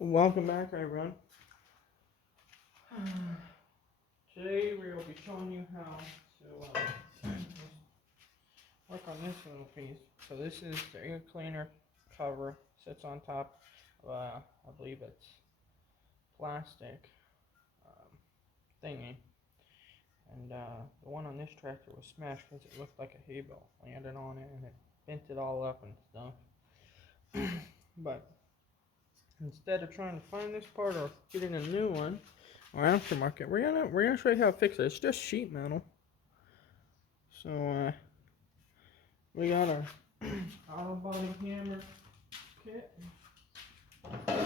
Welcome back, everyone. Today we will be showing you how to work on this little piece. So this is the air cleaner cover. Sits on top of I believe it's plastic thingy. And the one on this tractor was smashed because it looked like a hay bale landed on it and it bent it all up and stuff. But instead of trying to find this part or getting a new one or aftermarket, we're gonna show you how to fix it. It's just sheet metal. So we got our auto body hammer kit. Uh,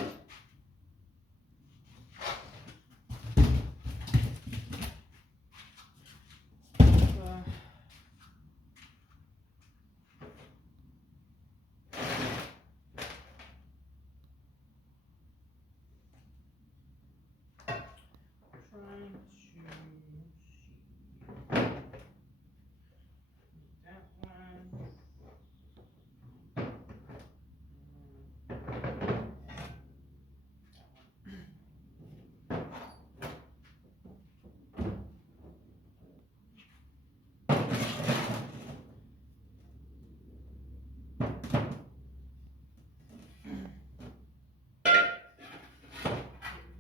trying to see that one.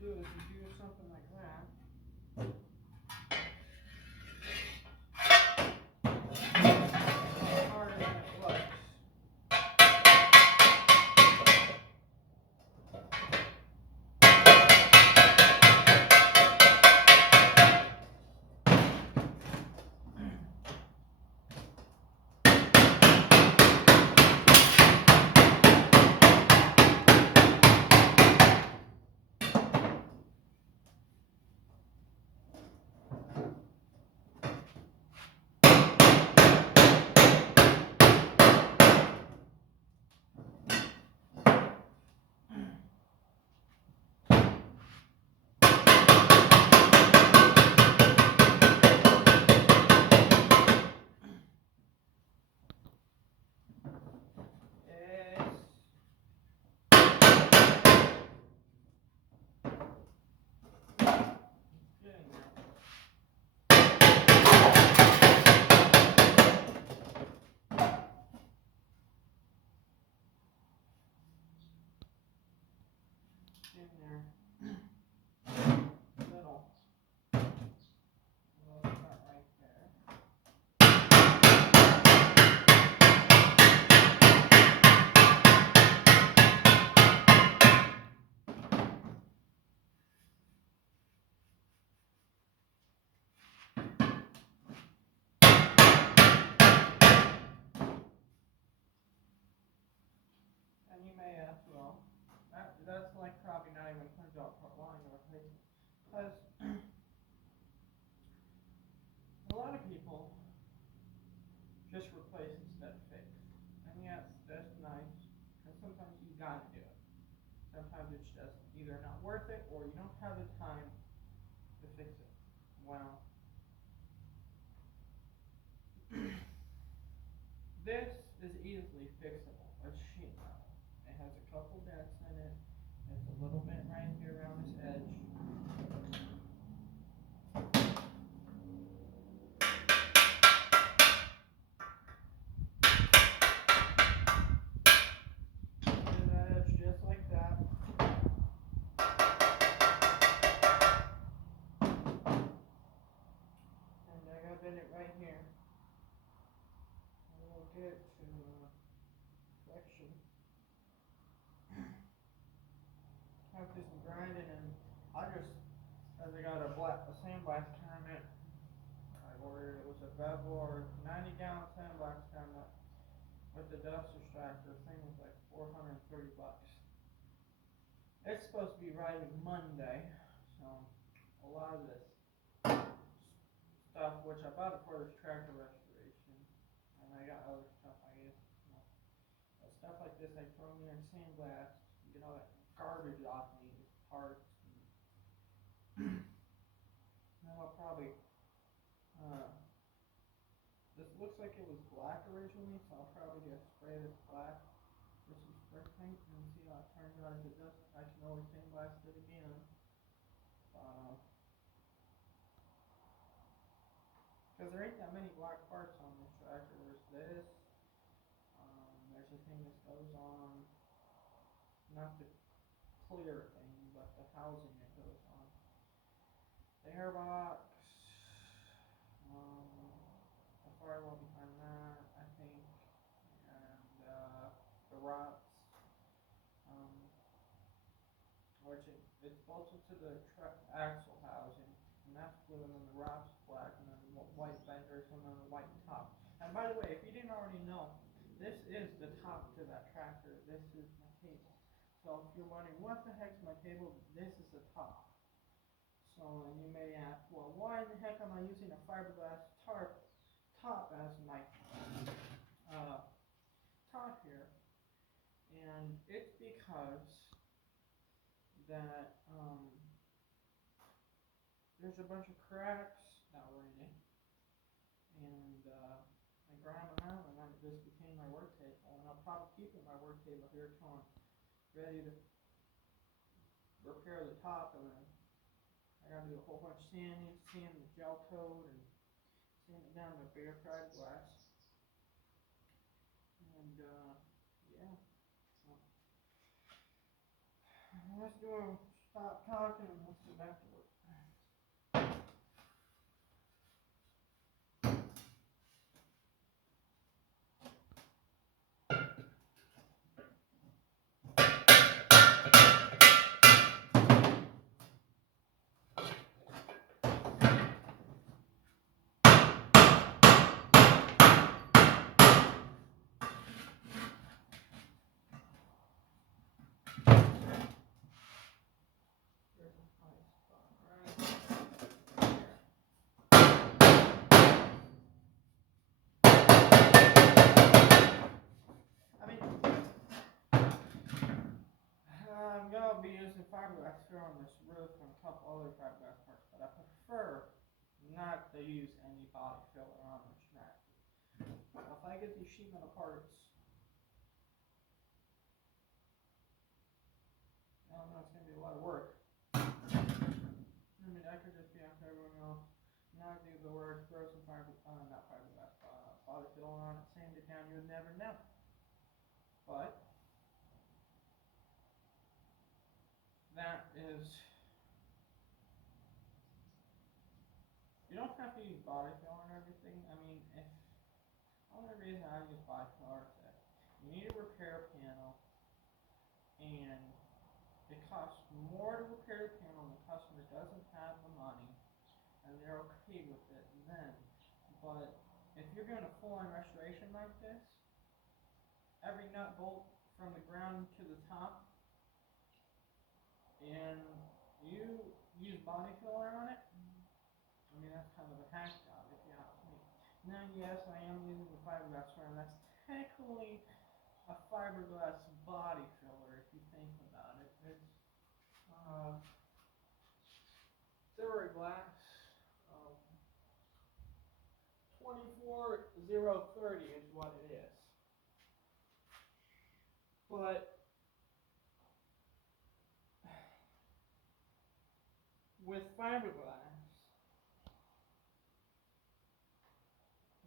What you do something like that. It's harder than it looks. Getting there. In there. Little. Little cut right there. And you may ask, well, that's like probably not even $100 per line or replacement. Because a lot of people just replace instead of fix. And yes, that's nice. And sometimes you gotta do it. Sometimes it's just either not worth it or you don't have the time to fix it. Well, this is easily fixable. It's sheet metal. It has a couple dents in it. It's a little bit right here around this edge. Do that edge just like that. And I got bend it right here. And we'll get to flexion. After some grinding and I just, as I got a sandblast cabinet, I ordered, it was a bevel or 90-gallon sandblast cabinet with the dust extractor. The thing was like $430. It's supposed to be riding Monday, so a lot of this stuff, which I bought it for this tractor restoration, and I got other stuff, I guess, stuff like this I throw in there and sandblast, get all that garbage off me, parts. Now I'll probably, this looks like it was black originally, so I'll probably just spray this black with some spray. everything and see how it turns out. If it doesn't, I can always sandblast it again. Because there ain't that many black parts on this tractor. There's this. There's a thing that goes on, not the clear thing, but the housing that goes on. The airbox, the firewall behind that, I think, and the rods, which it's bolted to the axle housing, and that's blue, and then the rods black, and then white fenders, and then the white top. And by the way, if you didn't already know, this is the top to that tractor. This is my cable. So if you're wondering what the heck's my cable, this is the top. So and you may ask, well, why in the heck am I using a fiberglass top as my top here? And it's because that there's a bunch of cracks that were in it, and I ground them out, and then it just became my work table. And I'll probably keep it my work table here till I'm ready to repair the top, and then I gotta do a whole bunch of sanding, sand the gel coat, and sand it down to bare fiberglass. And yeah, so let's stop talking and let's get back to work. I'm gonna be using fiberglass here on this roof and a couple other fiberglass parts, but I prefer not to use any body filler on this tractor. If I get these sheet metal parts, I don't know, it's gonna be a lot of work. I mean, I could just be after everyone else, not do the work, throw some not fiberglass, body filler on it, sand it down, you would never know. But that is, you don't have to use body filler and everything. I mean, if the only reason I use body filler is that you need to repair a panel, and it costs more to repair the panel, and the customer doesn't have the money, and they're okay with it then. But if you're doing a full-on restoration like this, every nut bolt from the ground to the top, and you use body filler on it, I mean, that's kind of a hack job if you ask me. Now, yes, I am using the fiberglass frame. That's technically a fiberglass body filler if you think about it. It's silver glass, 24030 is what it is. But with fiberglass,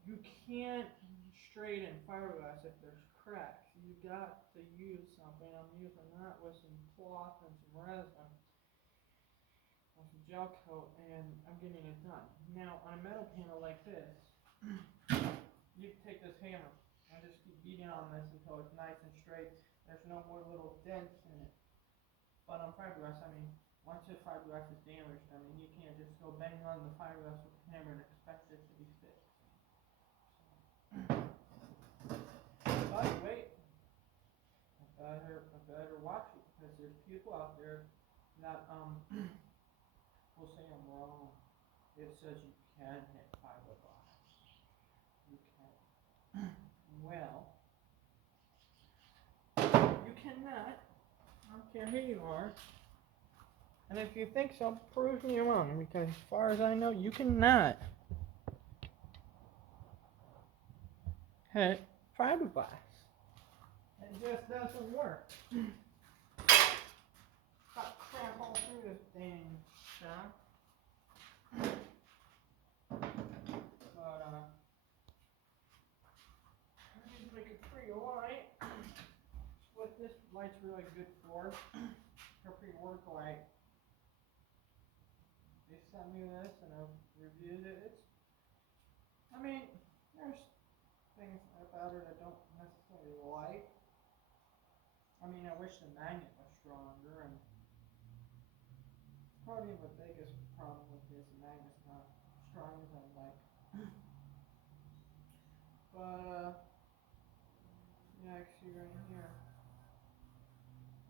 you can't straighten fiberglass if there's cracks. You got to use something. I'm using that with some cloth and some resin, and some gel coat, and I'm getting it done. Now, on a metal panel like this, you take this hammer and just keep beating on this until it's nice and straight. There's no more little dents in it. But on fiberglass, I mean, once the fiberglass is damaged, I mean, you can't just go bang on the fiberglass with a hammer and expect it to be fixed. But wait, I better watch it, because there's people out there that will say I'm wrong. It says you can hit fiberglass. You can. Well, you cannot. I don't care who you are. And if you think so, prove me wrong, because as far as I know, you cannot hit fiberglass. it just doesn't work. Got crap all through this dang shop. But, I need to make a free light. What this light's really good for, her pre-work light. They sent me this and I've reviewed it. I mean, there's things about it I don't necessarily like. I mean, I wish the magnet was stronger, and probably the biggest problem with this, the magnet's not strong as I'd like. But, yeah, I can see right here.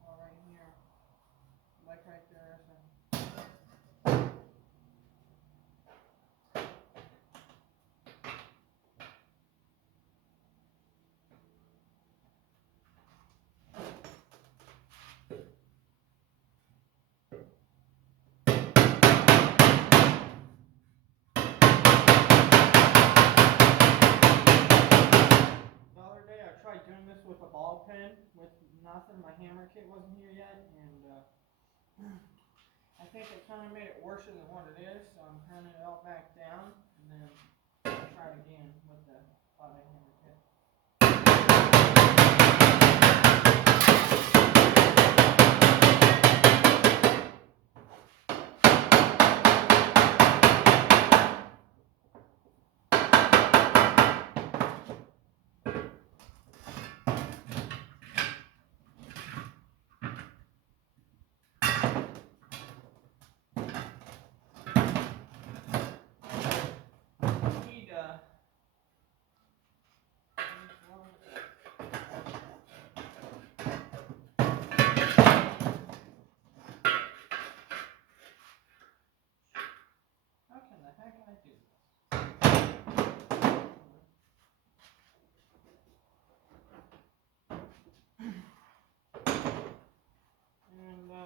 Well, right here. Like right there, so. The other day I tried doing this with a ball pen with nothing. My hammer kit wasn't here yet, and I think it kind of made it worse than what it is, so I'm turning it all back down, and then I'll try it again with the hammer kit. How can the heck I do this? And no.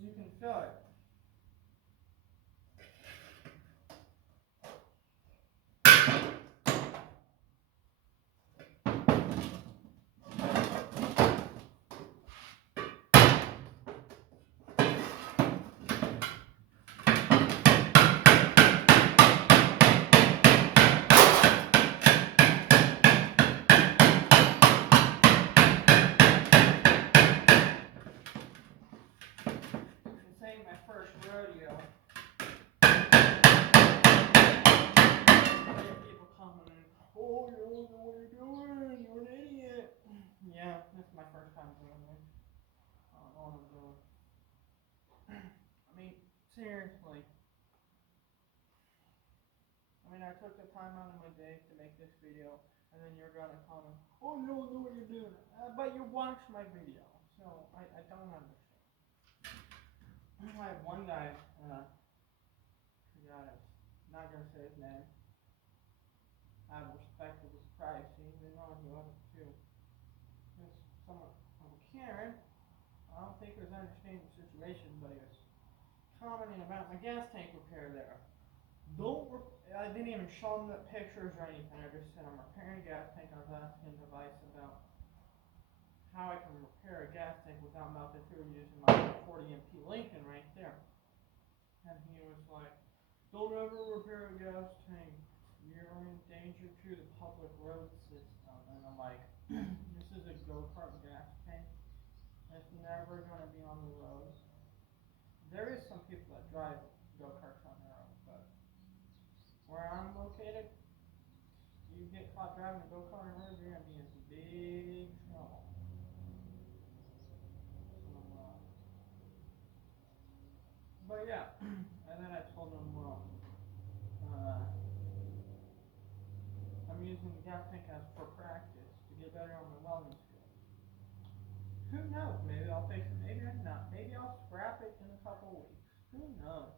You can feel it. This ain't my first rodeo. I get people commenting, oh, you don't know what you're doing, you're an idiot. Yeah, this is my first time doing this. I don't know what I'm doing. I mean, seriously. I mean, I took the time out of my day to make this video, and then you're gonna comment, oh, you don't know what you're doing. But you watched my video, so I don't understand. I had one guy, forgot it, not gonna say his name, out of respect of his privacy, even though he wasn't too. There's someone, Karen, I don't think he was understanding the situation, but he was commenting about my gas tank repair there. I didn't even show him the pictures or anything, I just said I'm repairing a gas tank. I was asking advice about how I can repair a gas tank without melting through using my 40 MP Lincoln right there. And he was like, don't ever repair a gas tank. You're in danger to the public road system. And I'm like, this is a go-kart gas tank. It's never going to be on the road. There is some people that drive go-karts on the road, but where I'm located, you get caught driving a go-kart on the road, you're going to be in big trouble. But yeah, and then I told him, well, I'm using the gas tank as for practice to get better on my welding skills. Who knows? Maybe I'll fix it. Maybe should not. Maybe I'll scrap it in a couple weeks. Who knows?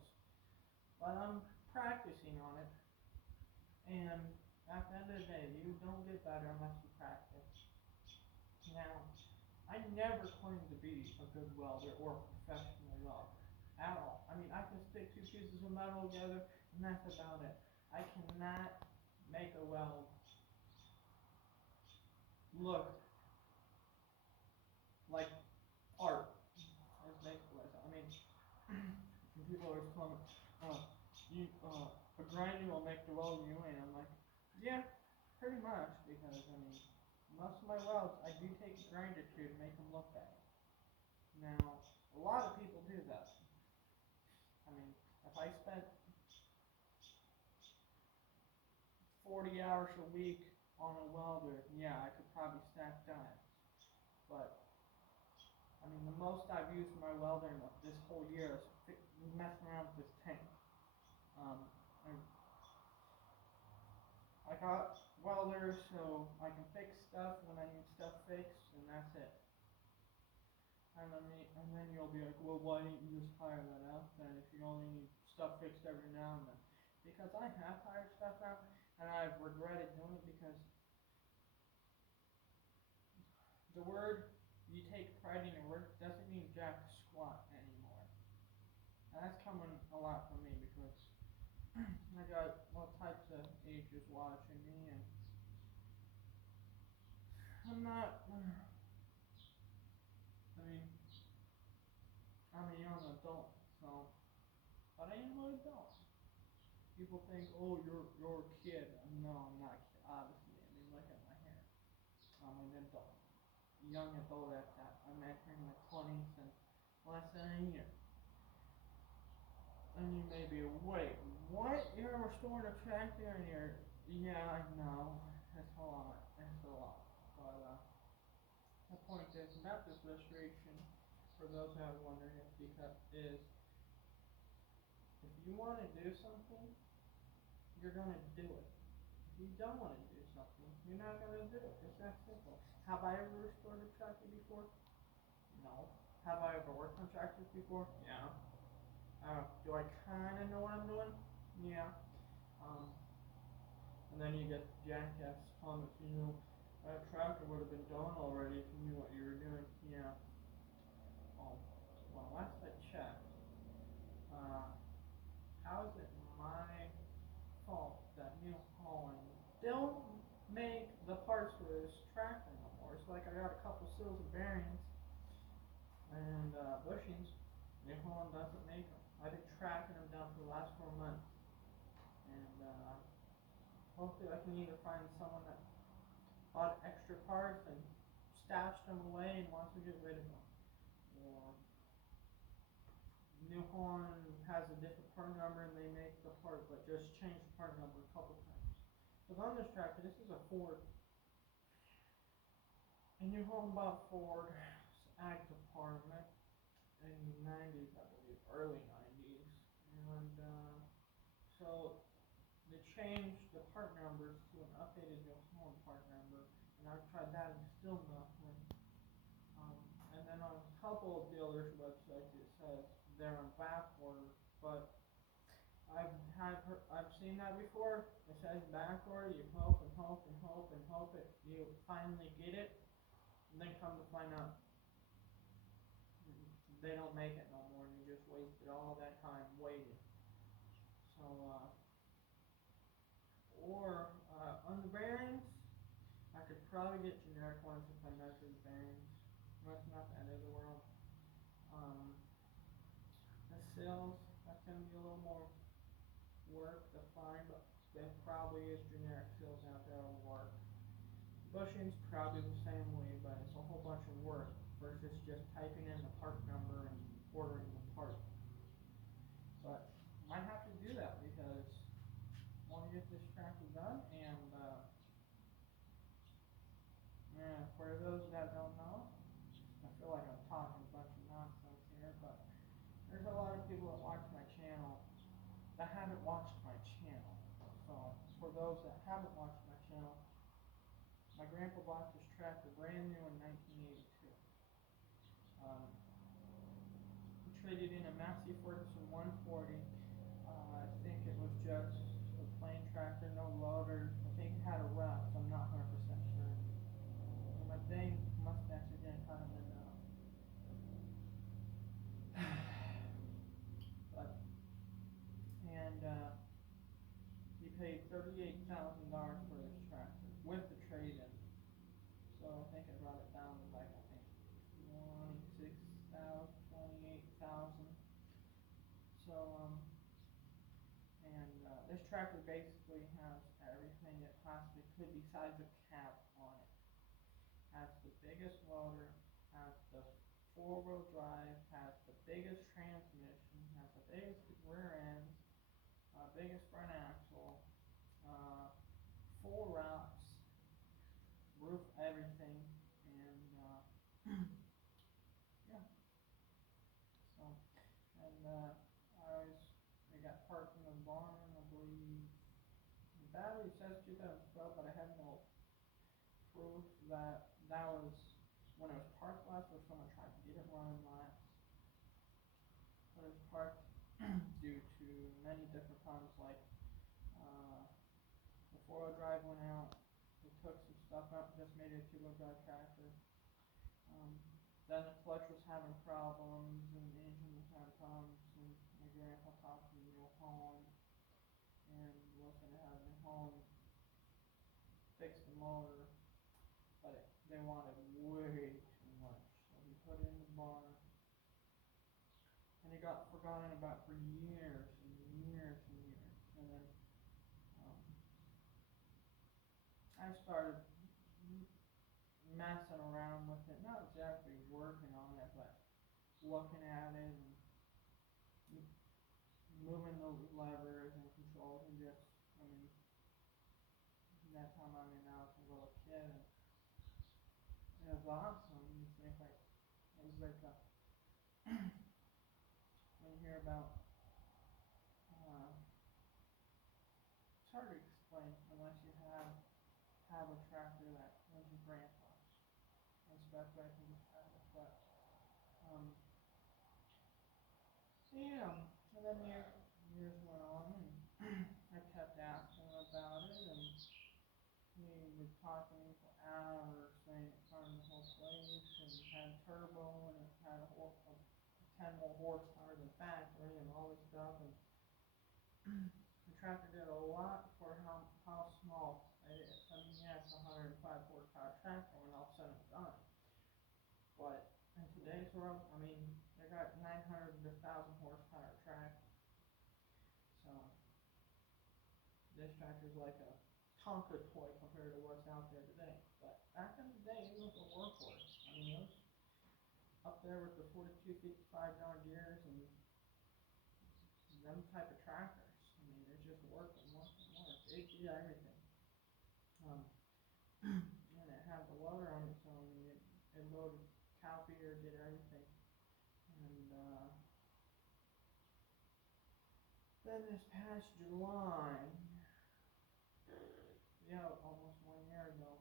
But I'm practicing on it. And at the end of the day, you don't get better unless you practice. Now, I never claimed to be a good welder or a professional welder at all. I mean, I can stick two pieces of metal together, and that's about it. I cannot make a weld look like art. That's basically what I mean, when people always tell me, a grinding will make the weld you in. I'm like, yeah, pretty much, because I mean, most of my welds, I do take a grinder to make them look better. Now, a lot of people do that. I mean, if I spent 40 hours a week on a welder, yeah, I could probably stack dimes. But, I mean, the most I've used for my welder in this whole year is messing around with this tank. I got welders so I can fix stuff when I need stuff fixed, and that's it. And then you'll be like, well, why didn't you just hire that out then if you only need stuff fixed every now and then? Because I have hired stuff out, and I've regretted doing it because the word you take pride in your work doesn't mean jack squat anymore. And that's coming a lot from me because I got all types of ages watching me, and I'm not, I mean, I'm a young adult, so, but I am an adult. People think, oh, you're a kid. No, I'm not a kid, obviously. I mean, look at my hair. I'm an adult. Young adult at that. I'm entering my 20s in less than a year. And you may be, wait, what? You're restoring a tractor and you're, yeah, I know. It's a lot. It's a lot. But, the point is, not this illustration, for those who are wondering, is if you want to do something, you're going to do it. If you don't want to do something, you're not going to do it. It's that simple. Have I ever restored a tractor before? No. Have I ever worked on tractors before? Yeah. Do I kind of know what I'm doing? Yeah. And then you get jackass comments, that tractor would have been done already if you knew what you were doing. Yeah. Oh, well, last I checked, how is it my fault that New Holland don't make the parts for this tractor no more? It's like I got a couple seals of bearings and bushings. New Holland doesn't make them. I've been tracking them down for the last 4 months, and hopefully I can either find someone that bought extra parts and stashed them away and wants to get rid of them, or New Holland has a different part number and they make the part but just change the part number a couple times. Because on this tractor, this is a Ford, and New Holland bought Ford's ag department in the 90s, I believe, early 90s, and so they changed the part numbers to an updated New Holland part number, and I've tried that and still nothing. And then on a couple of dealers' websites it says they're on back order, but I've seen that before. It says back order, you hope and hope and hope and hope it you finally get it, and then come to find out they don't make it no more, and you just wasted all that time waiting. So on the bearings, I could probably get generic ones if I measure the bearings. That's not the end of the world. The seals, that's going to be a little more work to find, but there probably is generic seals out there that'll work. Bushing's probably the same way, but it's a whole bunch of work versus just typing in the part number and ordering the part. But might have to do that because I want to get this tractor done, and for those that don't know, I feel like I'm talking a bunch of nonsense here, but there's a lot of people that watch my channel that haven't watched my channel. So for those that haven't watched my channel, my grandpa bought this tractor brand new in 1982. traded in a Massey Ferguson 140. I think it was just a plain tractor, no loader. I think it had a wrap, so I'm not 100% sure. And my dang mustache is getting kind of in but and he paid $38,000 for this tractor with the trade-in. So I think I brought it down to like I think 26,000, 28,000. So this tractor basically has everything it possibly could besides a cab on it. Has the biggest loader, has the four-wheel drive, has the biggest transmission, has the biggest rear end, biggest front axle, full rocks, roof everything, and yeah. So and I got parked in the barn. I believe the battery says 2012, but I have no proof that that was when it was parked last, or someone tried to get it running last. But it was parked due to many different problems, like the four-wheel drive went out. It took some stuff out, just made it a two-wheel drive tractor. Then the clutch was having problems, and the engine was having problems, and my grandpa talked to me to go home, and was going to have me home fix the motor, but they wanted way too much, so we put it in the barn, and it got forgotten about for years and years and years, and then I started messing around with it, not exactly working on it, but looking at it and moving the levers and controls, and just, I mean, that time I mean, I was a little kid, and it was awesome. You think like, it was like when you hear about, it's hard to explain unless you have a tractor that was your grandpa's. That's the best way I can describe it, but, yeah, and then years went on, and I kept asking him about it, and he would talk to me for hours, saying it turned the whole place, and it had turbo, and it had a 10 more horsepower than factory, and all this stuff, and the tractor did a lot for how small it is. I mean, yeah, it's a 105 horsepower tractor when all said and done, but in today's world, I mean, they got 900 to 1,000 horsepower tractor, so this tractor is like a Tonka toy compared to what's out there today. But back in the day, it was a workhorse. I mean, it was up there with the 42, 55 John Deeres and them type of tractors. I mean, it just worked and worked and worked. It did everything. And it had the loader on it, so I mean, it loaded cow feeder, did everything. And then this past July, yeah, almost 1 year ago,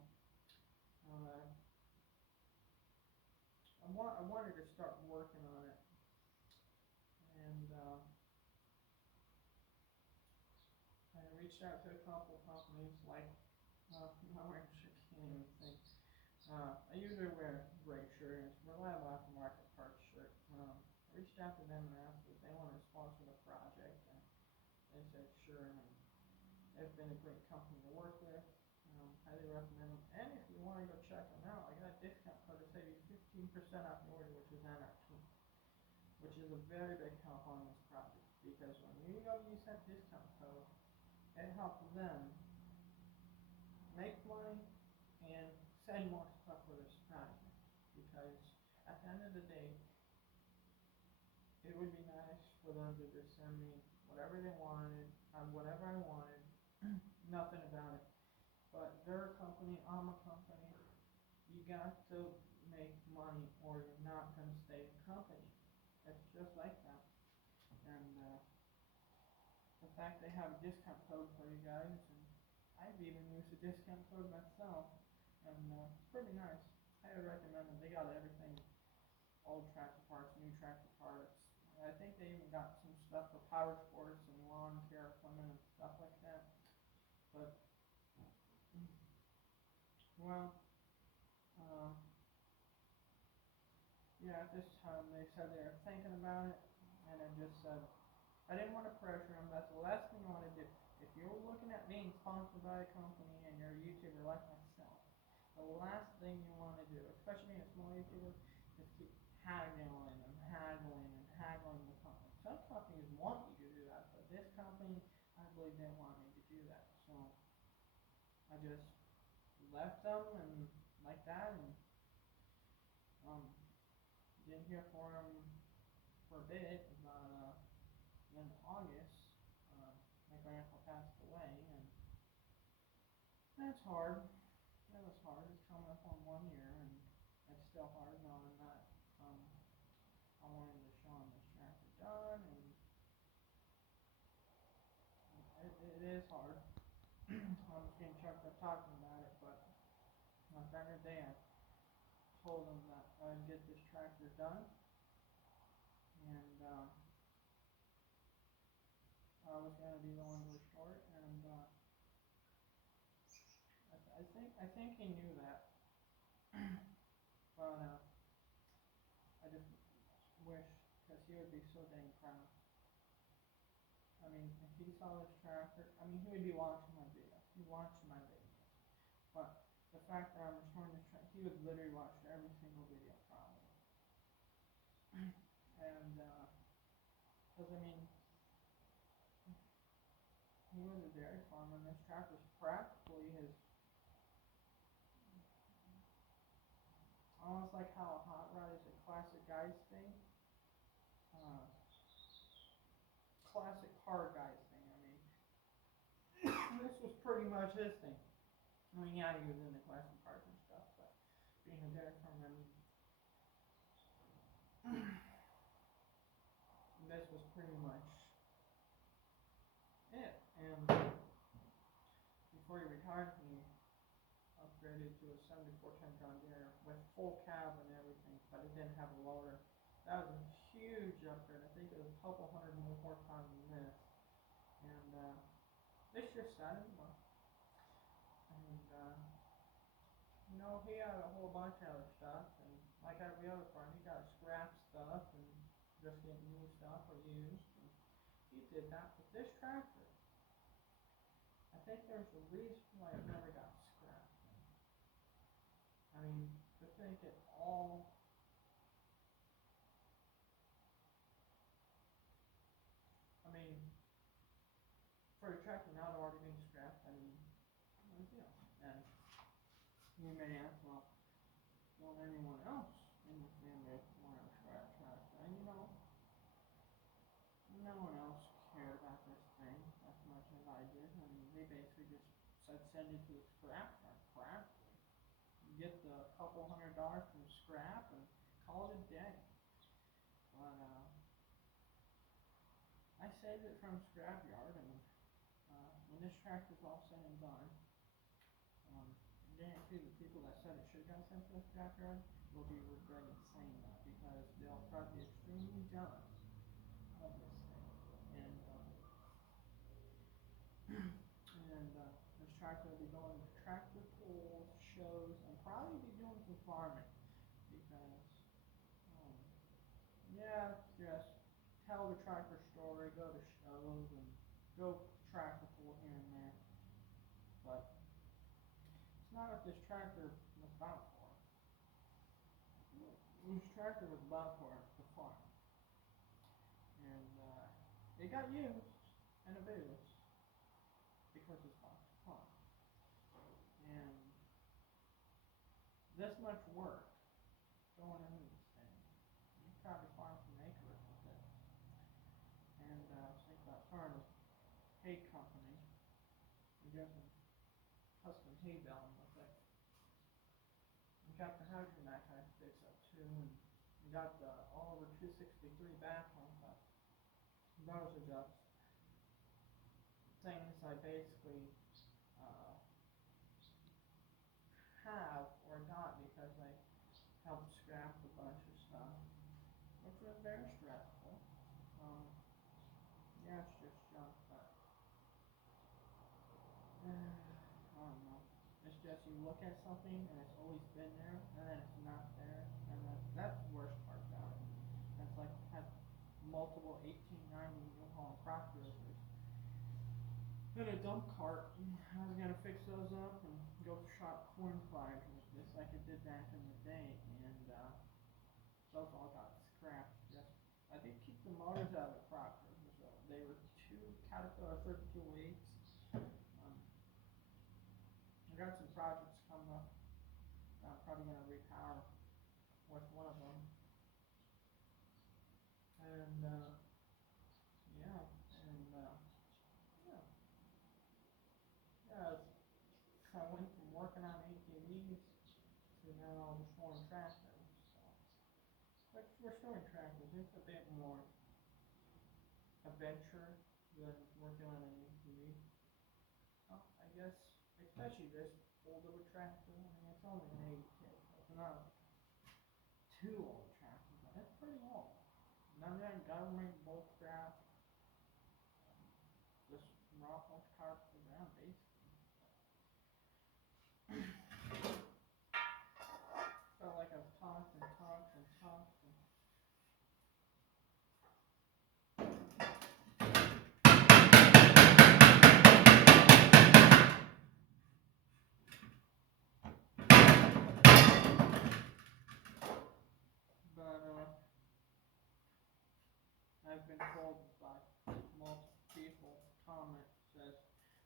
I wanted to start working on it, and I reached out to a couple companies, like, now I can't even think. I usually wear a gray shirt, and it's reliable aftermarket parts shirt. I reached out to them and asked if they wanted to sponsor the project, and they said sure, and they've been a great company to work with. Highly recommend them. And if you want to go check them out, I got a discount code to save you 15% off your order, which is N.R.T, which is a very big help on this project, because when you go use that discount code, it helps them make money and send more stuff for this project. Because at the end of the day, it would be nice for them to just send me whatever they wanted, whatever I wanted, nothing about it. But they're a company, I'm a company. You got to make money, or you're not going to stay a company. It's just like that. And the fact they have a discount code for you guys, and I've even used a discount code myself, and it's pretty nice. I would recommend them. They got everything, old tractor parts, new tractor parts, I think they even got some stuff for power sports and lawn care equipment and stuff like that. But well, uh, yeah, at this time they said they were thinking about it, and I just said I didn't want to pressure them. That's the last thing I want to do. If you're looking at being sponsored by a company and you're a YouTuber like myself, the last thing you want to do, especially being a small YouTuber, is keep haggling with companies. Some companies want you to do that, but this company, I believe they want me to do that. So I just left them and like that, and um, didn't hear from them for a bit, but in August, uh, my grandpa passed away, and that's hard. That was hard. It's coming up on 1 year, and it's still hard knowing that I wanted to show him this tractor done, and it is hard. I'm just getting choked up talking about it, but on Saturday day I told him that I'd get this tractor done, and I was going to be the one to restore it, and I think he knew that, but I just wish, because he would be so dang proud. I mean, if he saw this tractor, I mean, he would be watching my videos. He watched my videos. But the fact that I'm restoring this tractor, he would literally watch every single video probably. And, because I mean, he was a dairy farmer, and this tractor's practically his, almost like how a hot rod is a classic guy's thing. Uh, Classic car guy's thing. I mean, this was pretty much his thing. I mean, yeah, he was into classic cars and stuff, but being a dairy farmer, I mean, this was pretty much it. And before he retired, he upgraded to a 7410 John Deere with full cab and everything, but it didn't have a loader. That was a huge upgrade. I think it was a couple hundred more horsepower than this. And this just sat in one. And he had a whole bunch of other stuff, and like every other farm, he got scrap stuff and just get new stuff or used. And he did that with this tractor. I think there's a reason why it never got scrapped. I mean, to think it all, I mean, for a tractor now to already been scrapped, I mean, and you may ask, well, don't anyone else in the family want a scrap tractor? And no one else cared about this thing as much as I did. I mean, they basically just said send it to the scrap yard practically. Get the couple $100 from scrap and call it a day. But I saved it from scrapyard, and when this tractor's all said and done, I guarantee the people that said it should have got sent to the scrapyard will be regretting saying that, because they'll probably be extremely jealous of this thing. And this tractor will be going to tractor pulls, shows, and probably be doing some farming, because um, yeah, just tell the tractor story, go to shows, and go tractor pull here and there. But it's not what this tractor was bought for. This tractor was bought for the farm, and it got used and abused because it's bought to farm. And this much work going into this thing, you probably farm some acres with it. And think about starting a hay company and doing some custom hay baling with it. We got the hydrovac I fixed up too, and we got the all over 263 backhoe, but those are just things I basically uh, have or got because I helped scrap a bunch of stuff, which was very stressful. you look at something and it's always been there, and then it's not there, and that's the worst part about it. That's like had multiple 1890 U-Haul crop dusters in a dump cart. I was gonna fix those up and go shop corn flags with this like I did back in the day, and those all got scrapped. Just I did keep the motors out of the crop dusters, so they were two Caterpillar 32.8s. I got some projects coming up that I'm probably gonna repower with one of them, and yeah, and yeah, yeah. I went from working on ATVs to now restoring tractors. So, but restoring tractors, it's a bit more adventure than working on an ATV. Well, I guess, especially this old of a tractor. I mean, it's only an 82, so it's not too old a tractor, but it's pretty old. None of that government bull crap. Just raw horse cart to the ground, basically. Felt like I've talked and talked and talked. But I've been told by multiple people, comment says,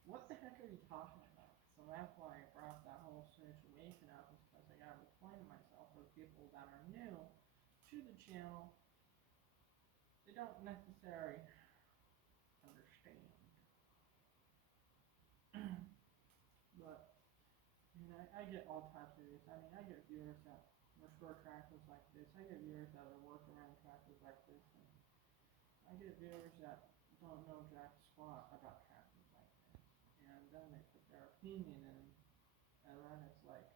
what the heck are you talking about? So that's why I brought that whole situation up, is because I gotta explain to myself, for people that are new to the channel, they don't necessarily understand. But I mean, I get all types of views. I mean, I get viewers that restore tractors like this. I get viewers that are work around tractors like this, and I get viewers that don't know jack squat about tractors like this, and then they put their opinion in, and then it's like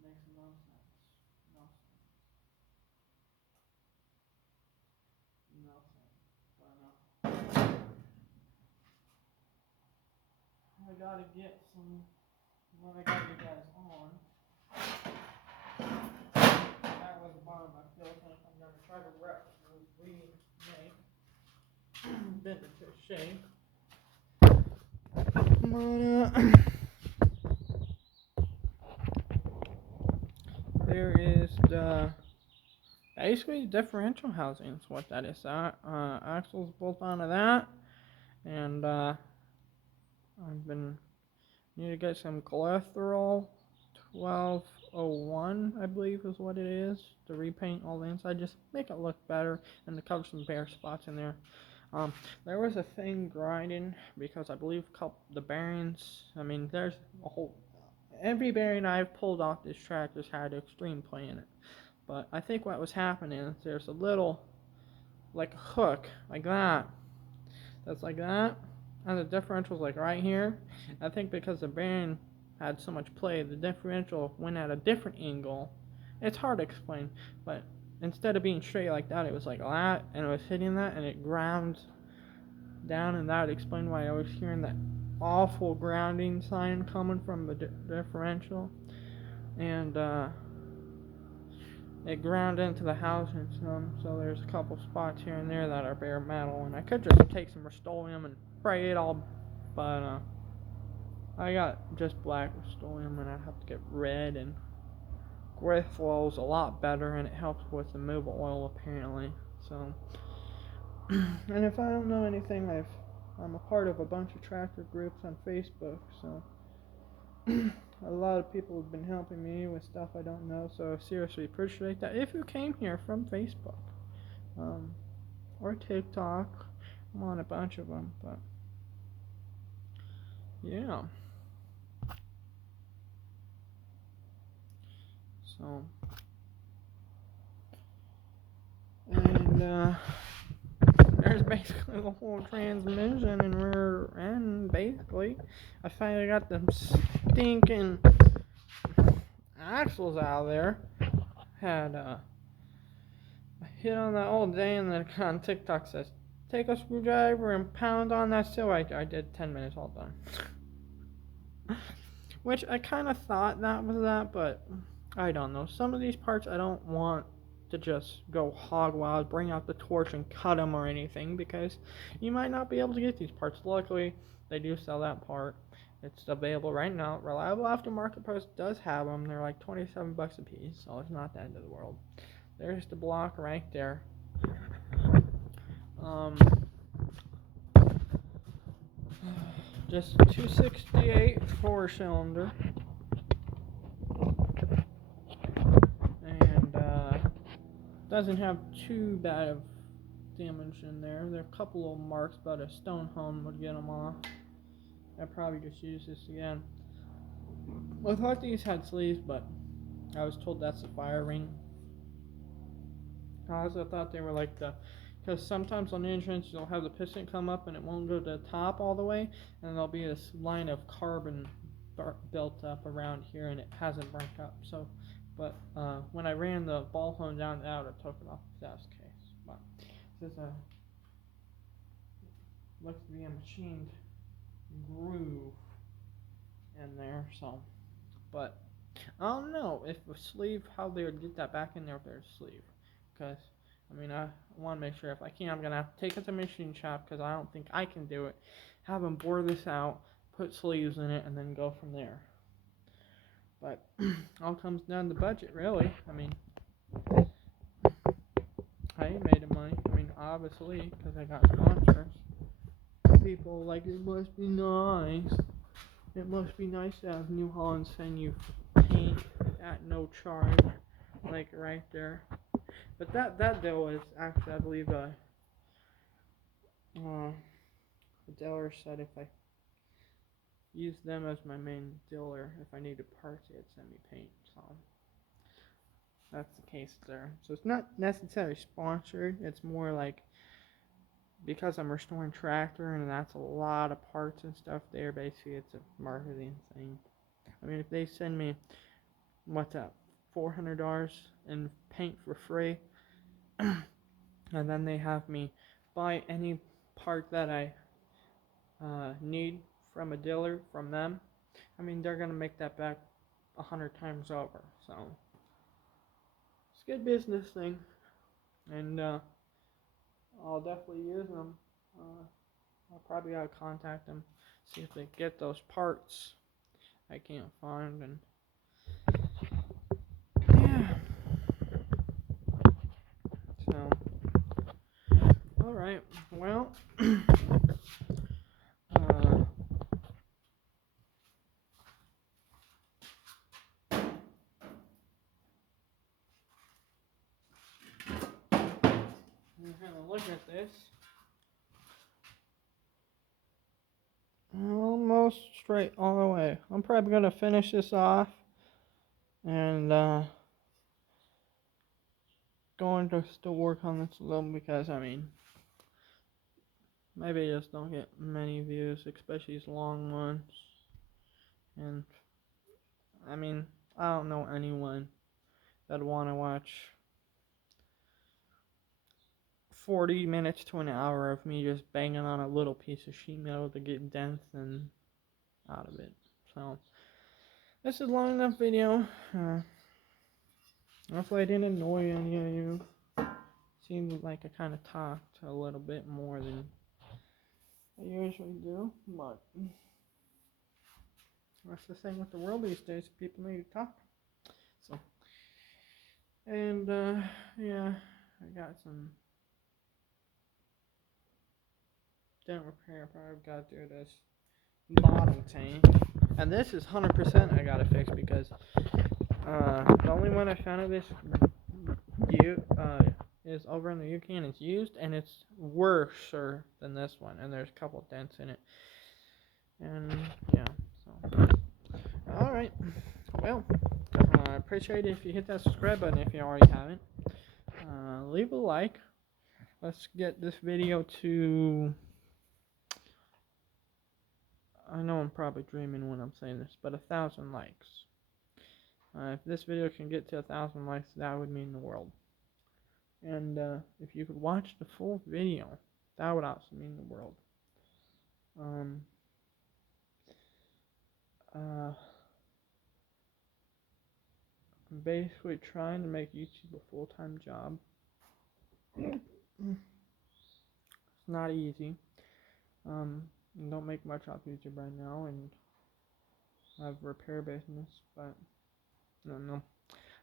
makes no sense, no sense, no sense. But I gotta get some. When I got you guys on, that was one of my feelings. I'm gonna try to remake vintage shape. There is the basically differential housing is what that is. Axles bolt onto that, and I've been need to get some cholesterol 1201, I believe is what it is, to repaint all the inside, just make it look better, and to cover some bare spots in there. There was a thing grinding because I believe the bearings. I mean, there's a whole. Every bearing I've pulled off this tractor's had extreme play in it, but I think what was happening is there's a little, like a hook, like that. That's like that, and the differential's like right here. I think because the bearing had so much play, the differential went at a different angle. It's hard to explain, but instead of being straight like that, it was like that, and it was hitting that, and it ground down, and that would explain why I was hearing that awful grounding sign coming from the differential, and it ground into the housing some, so there's a couple spots here and there that are bare metal, and I could just take some Rust-Oleum and spray it all, but I got just black Rust-Oleum, and I'd have to get red, and gray flows a lot better, and it helps with the mobil oil apparently. So, and if I don't know anything, I'm a part of a bunch of tractor groups on Facebook, so a lot of people have been helping me with stuff I don't know, so I seriously appreciate that. If you came here from Facebook, or TikTok, I'm on a bunch of them, but yeah. So, and there's basically the whole transmission and rear end, basically. I finally got them stinking axles out of there. Had a hit on that all day, and then on TikTok says, take a screwdriver and pound on that seal. I did 10 minutes, all done. which I kind of thought that was that, but I don't know. Some of these parts I don't want to just go hog wild, bring out the torch and cut them or anything, because you might not be able to get these parts. Luckily, they do sell that part. It's available right now. Reliable Aftermarket Parts does have them. They're like 27 bucks a piece, so it's not the end of the world. There's the block right there. Um, just 268 4-cylinder, and doesn't have too bad of damage in there. There are a couple of marks, but a stone hone would get them off. I'd probably just use this again. I thought these had sleeves, but I was told that's the fire ring. I also thought they were like because sometimes on engines you'll have the piston come up and it won't go to the top all the way, and there'll be this line of carbon built up around here, and it hasn't burnt up. So, but when I ran the ball hone down out, it took it off. If that's the case. But this looks to be a machined groove in there. So, but I don't know if a sleeve, how they would get that back in there if there's a sleeve. Because, I mean, I want to make sure if I can, I'm going to have to take it to machine shop because I don't think I can do it. Have them bore this out, put sleeves in it, and then go from there. But, all comes down to budget, really. I mean, I ain't made of money. I mean, obviously, because I got sponsors. People like, it must be nice. It must be nice to have New Holland send you paint at no charge, like right there. But that deal is actually, I believe, the dealer said if I use them as my main dealer, if I needed parts, they'd send me paint. So that's the case there. So it's not necessarily sponsored. It's more like because I'm restoring tractor and that's a lot of parts and stuff there. Basically, it's a marketing thing. I mean, if they send me what's that, $400 in paint for free, and then they have me buy any part that I need from a dealer from them, I mean, they're gonna make that back 100 times over. So it's a good business thing, and I'll definitely use them. I'll probably gotta contact them, see if they get those parts I can't find, and yeah. So, all right. Well, we're gonna look at this. Almost straight all the way. I'm probably gonna finish this off and going to still work on this a little because I mean maybe I just don't get many views, especially these long ones. And I mean I don't know anyone that'd want to watch 40 minutes to an hour of me just banging on a little piece of sheet metal to get dents and out of it. So this is a long enough video. Hopefully I didn't annoy any of you. Seems like I kind of talked a little bit more than I usually do, but that's the thing with the world these days. People need to talk. So, and yeah, I got some dent repair. Probably got to do this bottom tank, and this is 100% I gotta fix because the only one I found of this is over in the UK and it's used, and it's worse than this one, and there's a couple dents in it, and yeah, so alright, well, I appreciate it if you hit that subscribe button if you already haven't. Leave a like. Let's get this video to, I know I'm probably dreaming when I'm saying this, but 1,000 likes. If this video can get to 1,000 likes, that would mean the world. And if you could watch the full video, that would also mean the world. I'm basically trying to make YouTube a full-time job. It's not easy. I don't make much off YouTube right now, and I have a repair business, but I don't know.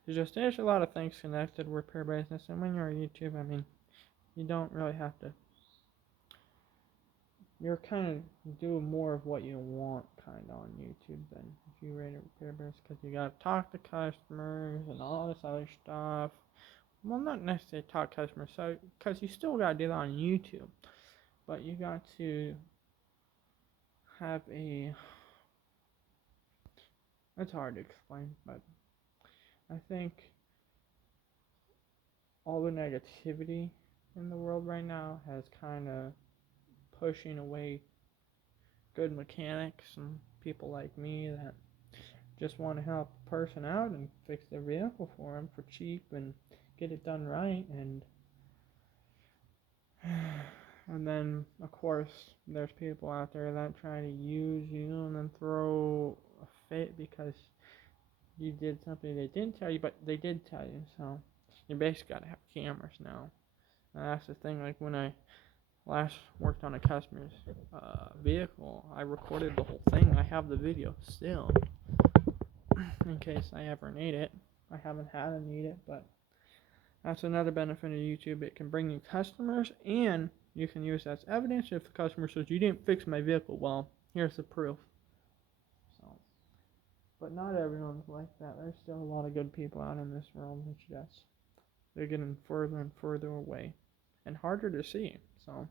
There's a lot of things connected to repair business, and when you're on YouTube, I mean, you don't really have to. You're kind of doing more of what you want, kind of, on YouTube than if you rate a repair business, because you gotta talk to customers and all this other stuff. Well, not necessarily talk to customers, so because you still gotta do that on YouTube, but you got to have a. It's hard to explain, but I think all the negativity in the world right now has kind of pushing away good mechanics and people like me that just want to help a person out and fix their vehicle for them for cheap and get it done right. And then of course there's people out there that try to use you and then throw a fit because you did something they didn't tell you, but they did tell you. So you basically gotta have cameras now. And that's the thing. Like when I last worked on a customer's vehicle, I recorded the whole thing. I have the video still in case I ever need it. I haven't had to need it, but that's another benefit of YouTube. It can bring you customers, and you can use that as evidence if the customer says you didn't fix my vehicle. Well, here's the proof. So, but not everyone's like that. There's still a lot of good people out in this world. It's just they're getting further and further away, and harder to see. So,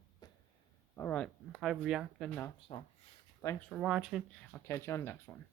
alright, I've reacted enough. So, thanks for watching. I'll catch you on the next one.